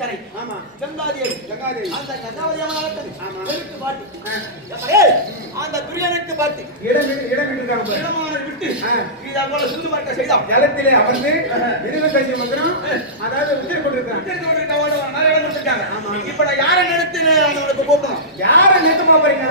கரை. ஆமா. கங்காதேவி. கங்காதேவி. அந்த கங்காவதி அம்மன் நடக்குது. ஆமா. எதுக்கு பாட்டு? அந்த துரியனுக்கு பாட்டு. இடம் விட்டுருக்காங்க. இடமான விட்டு இதை போல சுந்து பார்க்க செய்தான். ஜலத்திலே அமர்ந்து இருபது பேசிய மந்திரம் அதாவது உத்திர கொண்டிருக்காங்க. நிறைய இடம் கொடுத்துருக்காங்க. இப்ப நான் யாரை நிறுத்தி அவனுக்கு கூப்பிடணும்? யாரை நிறுத்தமா போறீங்க?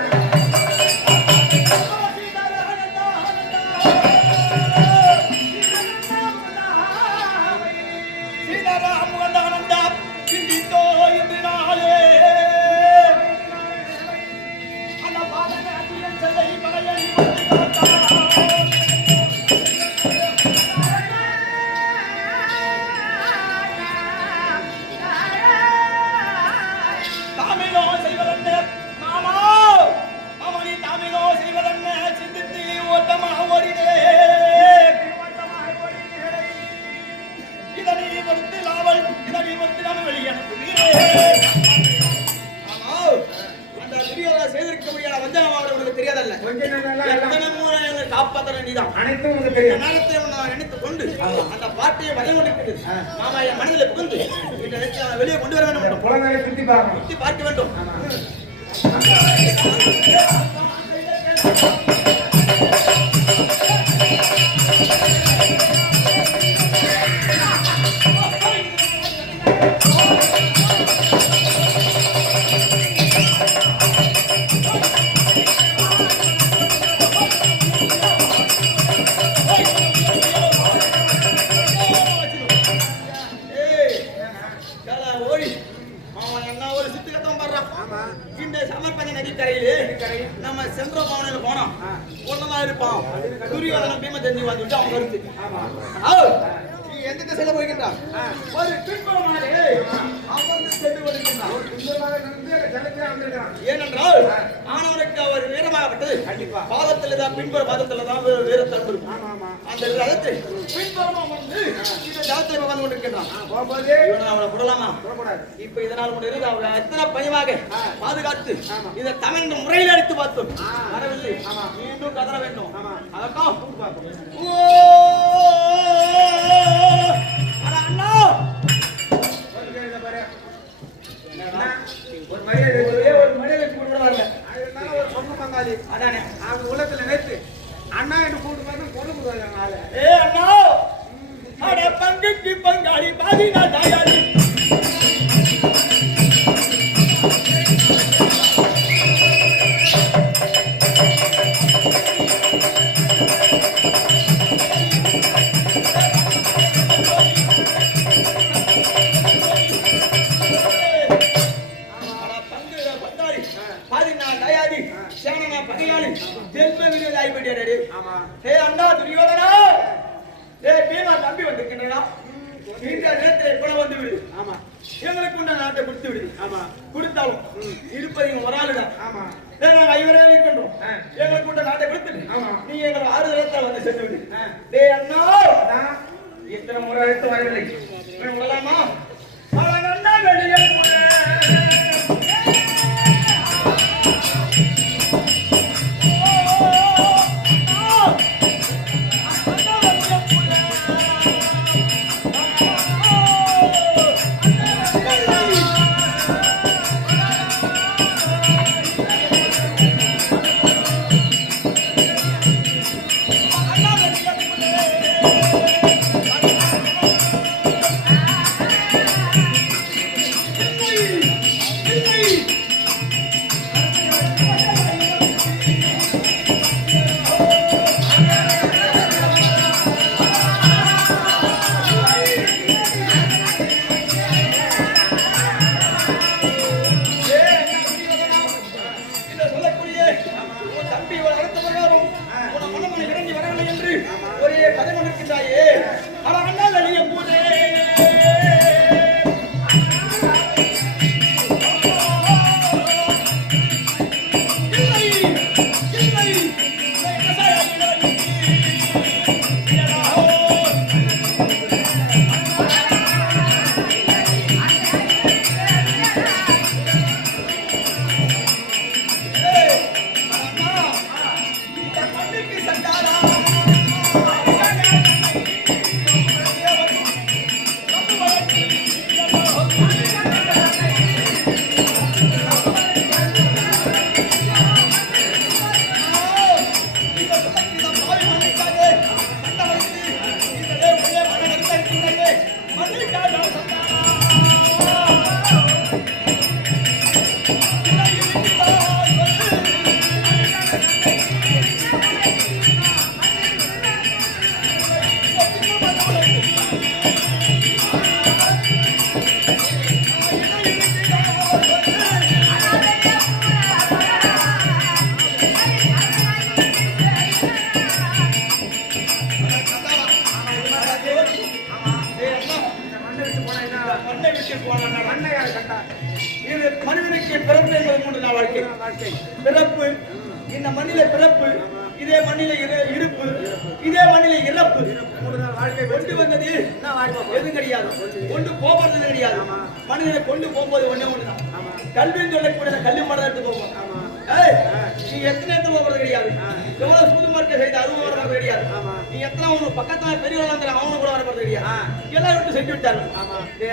வெளியே கொண்டு வர வேண்டும். பார்க்க வேண்டும். நம்ம சென்ற பவனில் போனோம் ஒன்னதான் இருப்பான். துரியோதனன் பீம தெரிஞ்சு வந்துட்டு அவன் கருத்து. நீ எந்த திசையில போய்கின்றான்? ஒரு பின்புறமாக அமர்ந்து சென்று கொண்டிருக்கின்றான். ஏனென்றால் ஆனவனுக்கு அவர் வீரமாகப்பட்டது. பாதத்தில் தான் பின்புற பாதத்தில் தான் வீரத்தன்பு இருக்கும். அந்த ரதத்தை பின்புறமா வந்து இந்த ஜலத்தில் வந்து கொண்டிருக்கின்றான். அவனை விடலாமா? இப்ப இதனால் கொண்டு அவரை எத்தனை பயமாக பாதுகாத்து இதை தமிழ் முறையில் எடுத்து பார்த்தோம். வரவில்லை. மீண்டும் கதற வேண்டும். அதற்காக அண்ணா ஒரு மரியாதை கூப்பிடுவாங்க. ஒரு பொண்ணு பங்காளி அதானே அவங்க உலகத்துல நினைத்து அண்ணா என்று கூப்பிட்டு கொண்டு போடுவாங்க. அண்ணா அட பங்குக்கு பங்காளி பாதினா தாயாளி தம்பி வந்திருக்கின்றா. இந்த நேரத்தில் எப்ப வந்து விடு. ஆமா, எங்களுக்கு உண்ட நாட்டை கொடுத்து விடுது. ஆமா, கொடுத்தாலும் இருப்பதையும் ஒரு ஆளுதான். ஆமா, நாங்கள் ஐவரே இருக்கின்றோம். எங்களுக்கு உண்ட நாட்டை கொடுத்துட்டு நீ எங்களை 6 நேரத்தில் வந்து சென்று விடு. டே அண்ணா, இத்தனை முறை அழைத்து வரவில்லை. விடலாமா? அண்ணா வெளியே இது மனிதனுக்கு பிறப்பு என்பது 3 நாள் வாழ்க்கை. பிறப்பு, இந்த மண்ணிலே பிறப்பு, இதே மண்ணிலே இருப்பு, இதே மண்ணிலே இறப்பு. 3 நாள் வாழ்க்கை கொண்டு வந்தது எதுவும் கிடையாது, கொண்டு போகிறது கிடையாது. மனிதனை கொண்டு போகும்போது ஒண்ணே ஒண்ணுதான். கல்வின்னு சொல்லக்கூடிய கல்வி மரம் எடுத்து போவோம். நீ எத்தனை எடுத்து போகிறது கிடையாது. எவ்வளவு சூது மார்க்க செய்து அதுவும் வர கிடையாது. நீ எத்தனை உங்க பக்கத்துல பெரியவங்க அவனு கூட வரப்படுறது கிடையாது. எல்லாம் விட்டு செஞ்சு விட்டாரு.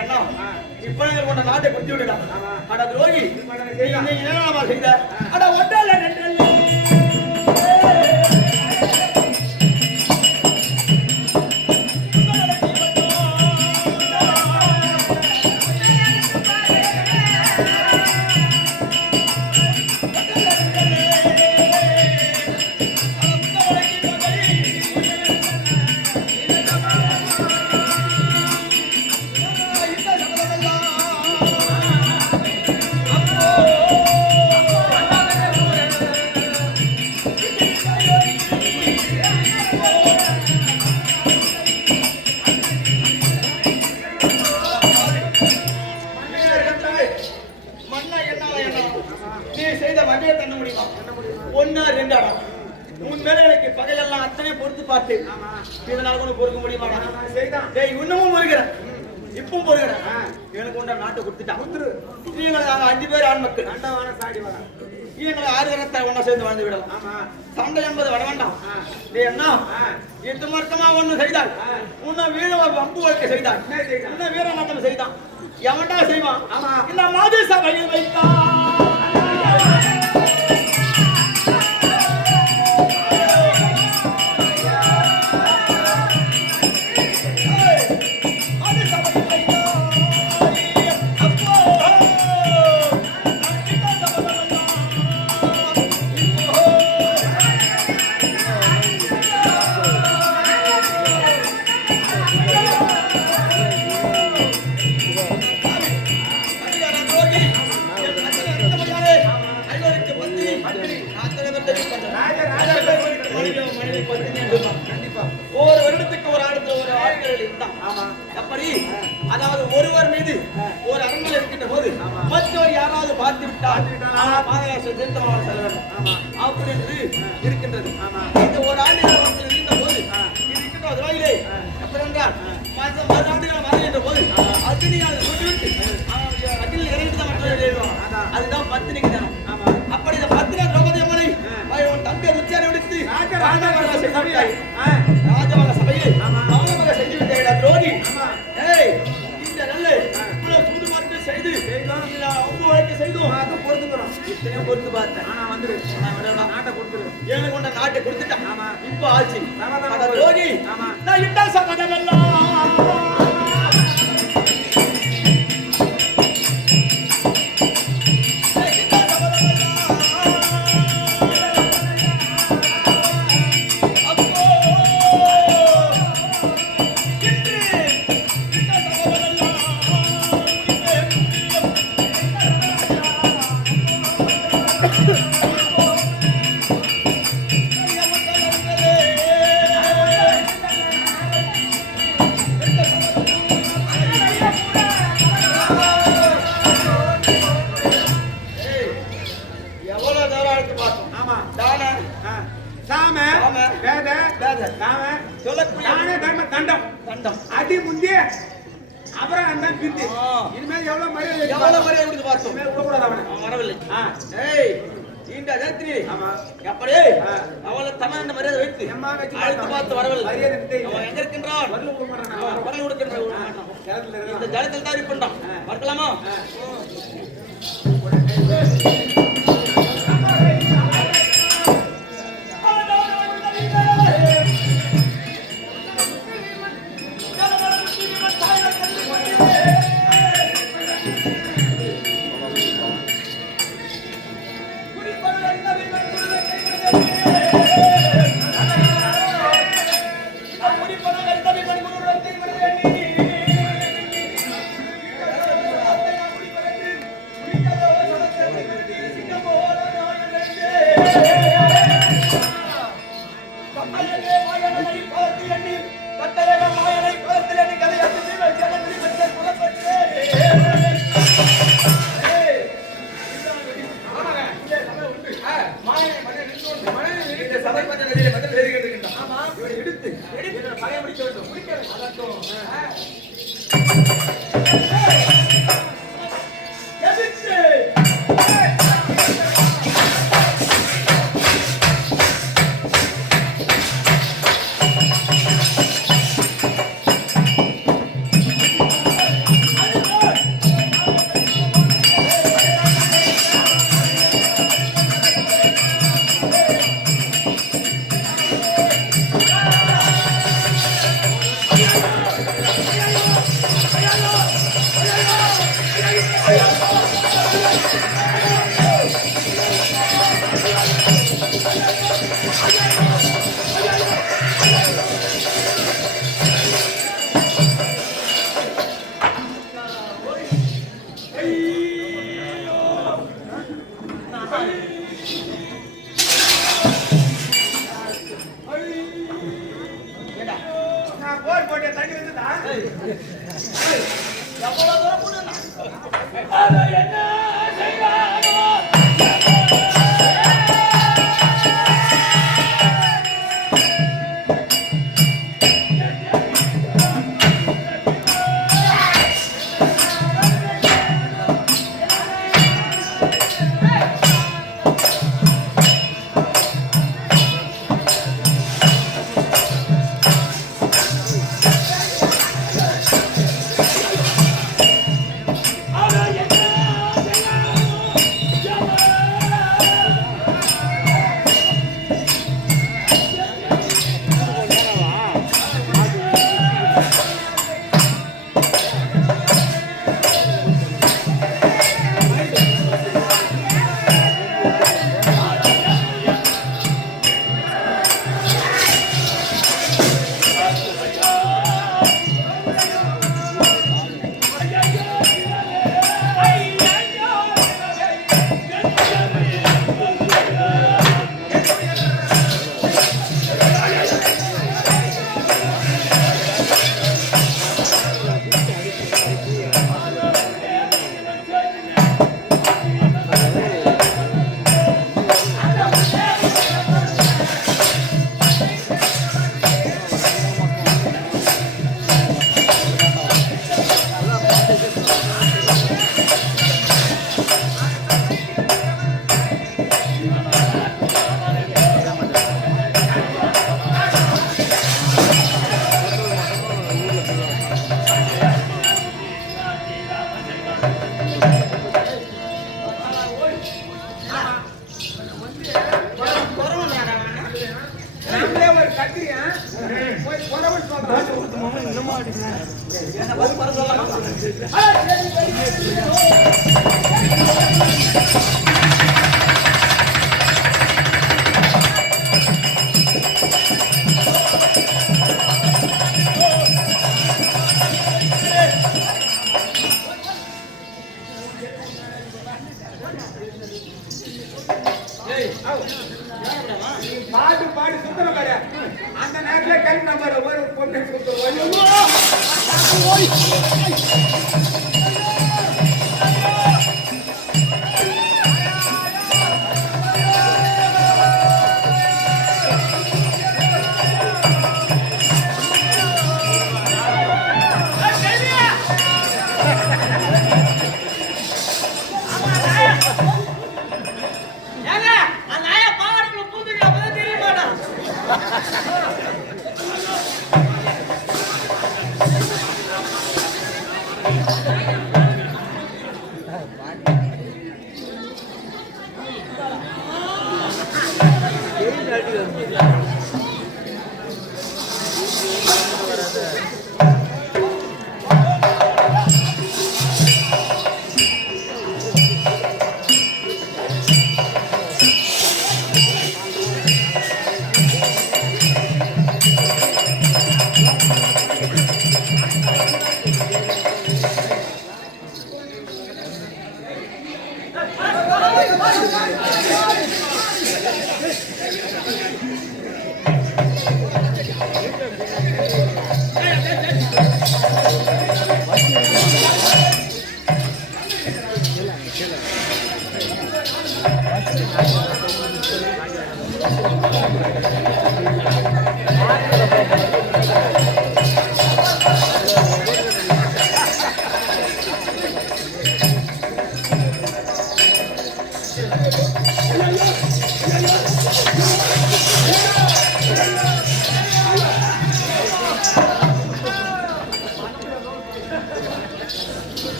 அண்ணா இப்ப உன்னை நாட்டை குத்தி விட்டுட்டான். அட துரோகி, ஏன் செய்த? அட ஒன்றல்ல 2 பொறுக்க முடியுமா? இன்னமும் பொறுக்கிறேன், இப்பவும் பொறுக்கிறேன். எனக்கு கொண்ட நாட்டை கொடுத்துட்டான். 5 பேர் ஆண் மக்கள். எங்களை 6 கரத்தை ஒன்னா சேர்ந்து வாழ்ந்து விடலாம். சண்டை என்பது வர வேண்டாம். என்ன எட்டு மார்க்கமா ஒண்ணு செய்தால் உன்னை வீர வம்பு வைக்க செய்தான், உன்னை வீர நாட்டம் செய்தான். எவன்டா செய்வான்? இந்த மாதிரி சபையில் வைத்தான். ஒரு வருடத்துக்கு ஒரு ஆளுக்கு ஒரு ஆட்கள் இருந்தான். அப்படி அதாவது ஒருவர் மீது ஒரு அரண்மனை இருக்கின்ற போது மற்றவர் யாராவது பார்த்து விட்டால் பாதகாசம் தீர்த்தமாக செல்ல வேண்டும் அப்படி என்று இருக்கின்றது. இந்த ஒரு ஆண்டு இருக்கின்ற போது இருக்கின்ற துறையிலே என்றால் மறுஆண்டுகள் மறைகின்ற போது அக்னி அதை சொல்லிவிட்டு அக்னியில் இறங்கிட்டு தான் மற்றவர்கள் எழுதுவாங்க. அதுதான் பத்தினிக்கு தனம். அப்படி இந்த பத்தின திரௌபதி அம்மனை உன் தந்தை உச்சாரை விடுத்து ராஜாவாக செய்து விட்டாய். ராஜாவாக சபையில் அவனமாக செய்து விட்டாய் துரோகி. இந்த நல்ல இவ்வளவு சூது மார்க்கம் செய்து அவங்க வழக்கு செய்தோம். பொறுத்துக்கிறோம், இத்தனையும் பொறுத்து பார்த்தேன். நாட்டை கொடுத்துரு, எனக்கு கொண்ட நாட்டை கொடுத்துட்டான். இப்ப ஆச்சு துரோகி. நான் இட்ட சம்மதம் எல்லாம் அடி முந்தி அப்புறம் அந்த பிந்தி இனிமேல் எவ்வளவு மரியாதை கொடுத்து பார்த்தோம். வரவில்லை. இந்த ஜாத்திரி எப்படி அவளை தமிழ் மரியாதை வைத்து அழைத்து பார்த்து வரவில்லை. அவன் எங்க இருக்கின்றான்? குரல் கொடுக்கின்ற இந்த ஜலத்தில் தான் இருக்கின்றான். பார்க்கலாமா? நான் போர் போட்டே தண்ணி வந்துதா எவ்வளவு தூரம் போடுனா அத என்ன செய்வானோ பாட்டு பாடு சுத்தரம் பாரு அந்த நேரத்துல கரெக்ட் நம்பர் ஒரு பொண்ணு சுத்தரம்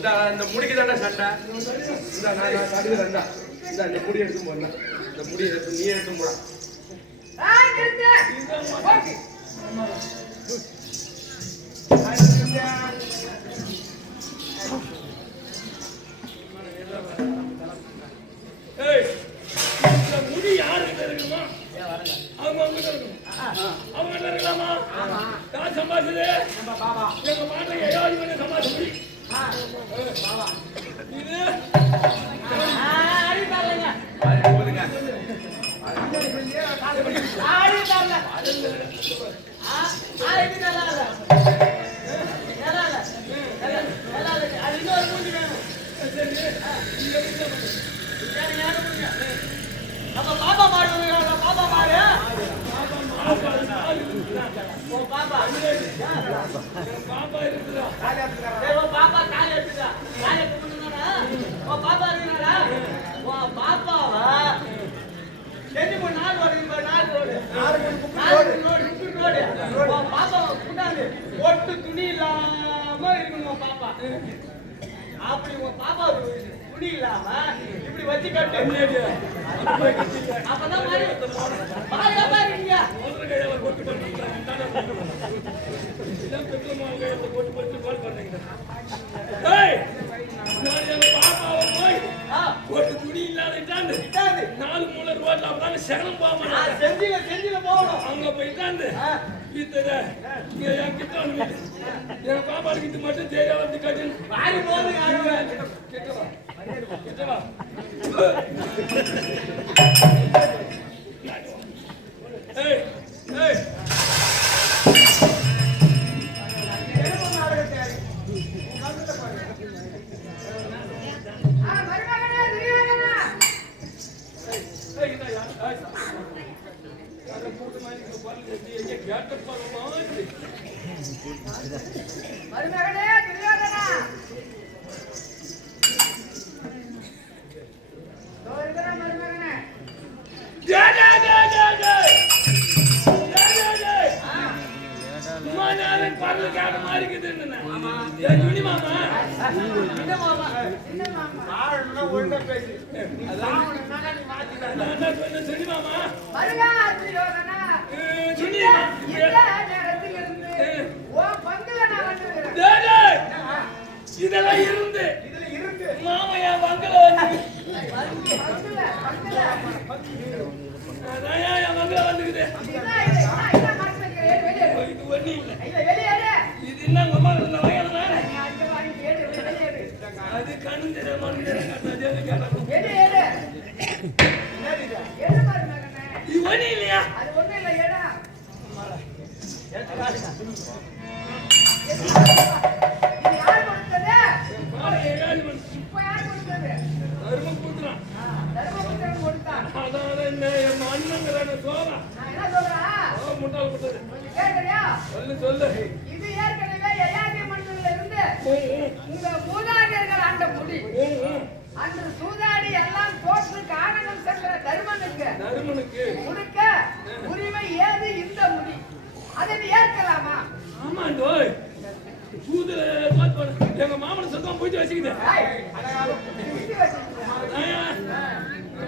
இந்த முடிக்கு தாண்டா சண்டை. இந்த நான் தடுக்கிறேன்டா. இந்த முடி எடுத்து போடலாம். இந்த முடி எடுத்து நீ எடுத்து போடா. முடி யாருக்கு இருக்குமா? அவங்க இருக்கணும். அவங்க இருக்கலாமா? யார் சம்பாதிச்சது? எங்க மாட்டை ஏதாவது பண்ணி சம்பாதிச்சு முடி. இது பாப்பா மாடு பாப்பா மாடு பாப்பா இருக்குதா? பாப்பா காலி எடுத்துட்டா காலி பாப்பா இருக்கிறாரா பாப்பாவா செஞ்சு போய் 4 ரோடு 4 ரோடு பாப்பா கூட்டாது ஒட்டு துணி இல்லாம இருக்கணும் பாப்பா அப்படி உன் பாப்பா துணி இல்லாம இப்படி வச்சு கட்டு அப்பதான் மாதிரி இருக்கீங்க ஒரு துணி இல்லாத 4 மூலை ரோட்ல அப்பதான் சகலம் போக செஞ்சில போகணும் அங்க போயிட்டாந்து என் கிட்ட வந்து என் பாப்பாளுக்கு இது மட்டும் தெரியாத கட்டு வாரி போது கிட்டவா கிட்டவா ஏய் ஏய் மருமகனே துரியோதனா தோரிதரா மருமகனே இதெல்லாம் இருந்து மாமையா வங்கல வந்துக்குது இது ஒண்ணு இல்ல இது என்ன உங்க அம்மா இருந்த வயல அது கண்ணு மண்ணு இது ஒண்ணு இல்லையா சொல்லு இது ஏற்கனவே யயாதி மண்டல இருந்து உங்க மூதாதையர்கள் ஆண்ட முடி அன்று சூதாடி எல்லாம் தோற்று காரணம் சென்ற தருமனுக்கு உனக்கு உரிமை ஏது இந்த முடி அதை நீ ஏற்கலாமா? ஆமாண்டோ சூது எங்க மாமன் சொந்தம் போயிட்டு வச்சுக்கிது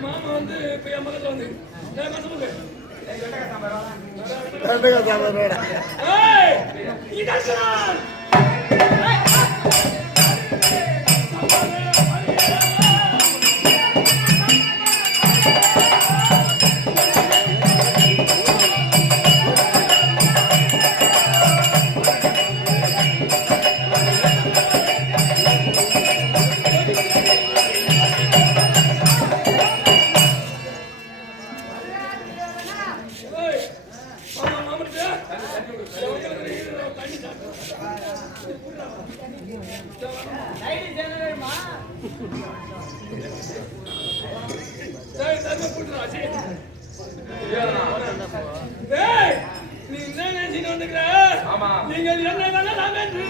மாமா வந்து இப்ப என் பக்கத்துல வந்து நீ என்ன நினைச்சுட்டு வந்துக்கிற? நீங்கள் என்ன வேணாம் என்று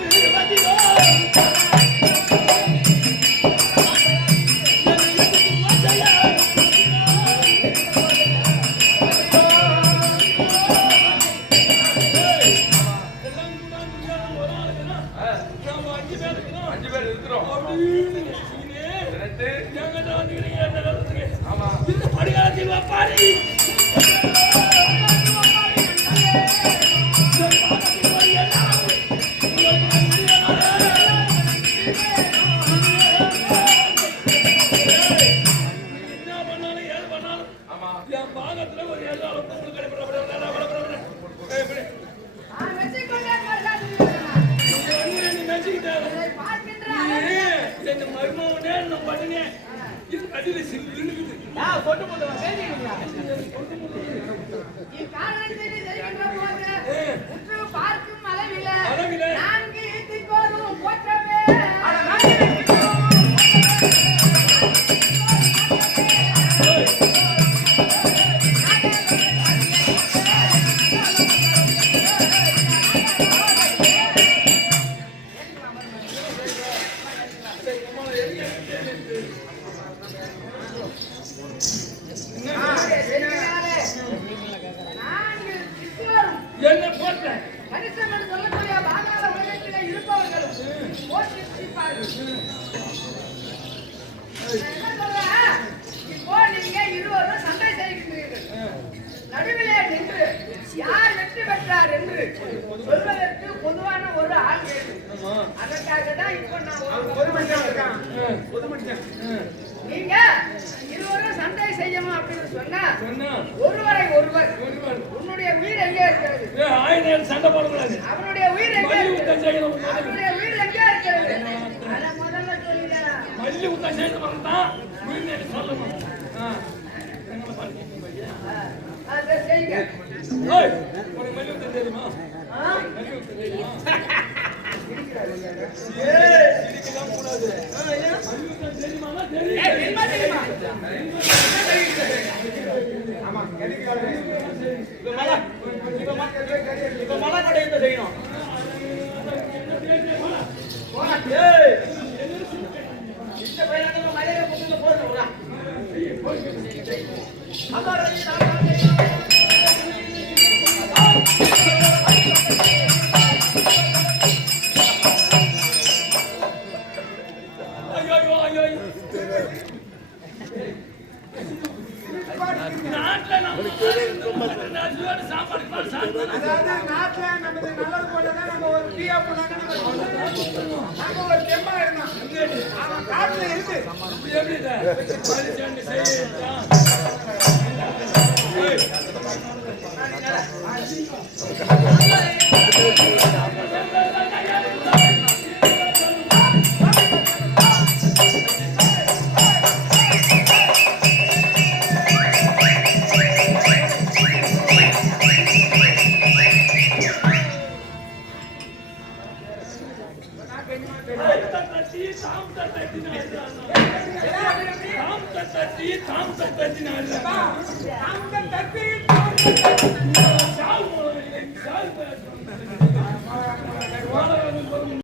என் பாகத்துல ஒரு ஏதாவது உங்களுக்கு என்ன மருமவனே நான் பண்ணுங்க இது கடில சில்லுன்னு சொட்டு போட்டு பேசிக்கிறீங்களா பார்க்கும் அளவிலே அளவிலே நான்கு திக்கோரும் போற்றவே நான்கு திக்கோரும் என்ன போட்டேன் மனுஷன் என்று சொல்லக்கூடிய பாதாள உலகத்திலே இருப்பவர்களும் போற்றி சிரிப்பார்கள். நான் என்ன சொல்றேன்? இப்போ நீங்க இருவரும் சண்டை செய்கின்றீர்கள். நடுவிலே நின்று யார் வெற்றி பெற்றார் என்று சொல்வதற்கு பொதுவான ஒரு ஆள் வேண்டும். அதற்காக தான் இப்போ நான் ஒரு மனுஷன் இருக்கான் ஒரு மனுஷன் நீங்க இருவரும் சண்டை செய்யணும் அப்படின்னு சொன்னா சொன்னா ஒருவரை ஒருவர் உன்னுடைய உயிர் எங்கே இருக்கிறது? ஆயிரம் சண்டை போடக்கூடாது அவனுடைய உயிர் எங்கே மல்லி இருக்கிறது? உத்தம் செய்யணும் அவனுடைய உயிர் எங்கே இருக்கிறது? அத முதல்ல சொல்லுங்க. மல்லி உத்தம் செய்யணும் தான் வீடு சொல்லணும் எங்களை பண்ணி அதை செய்யுங்க. ஏய், உனக்கு மல்லி உத்தம் தெரியுமா ஆ? மல்லி உத்தம் தெரியுமா சிரிக்கலாம் கூடாது மல்லி உத்தம் தெரியுமானா தெரியும் என்ன தெரியுமா ஆமா கிடைக்காது இப்ப மலை கடையை செய்யணும் ஏய் இந்த பையனுக்கு மலையில புதுங்க போறோம் ஐயோ ஐயோ நாட்டுல நம்ம சாப்பாடு சாப்பிட்டு அதாவது நாட்டுல நமது நல்லது போலதான் நம்ம ஒரு டீயா போனாங்க நம்ம ஒரு தெம்பா இருந்தோம் அவன் காட்டுல இருக்கு எப்படி மனுஷன் செய்யலாம் தாம் தட்டி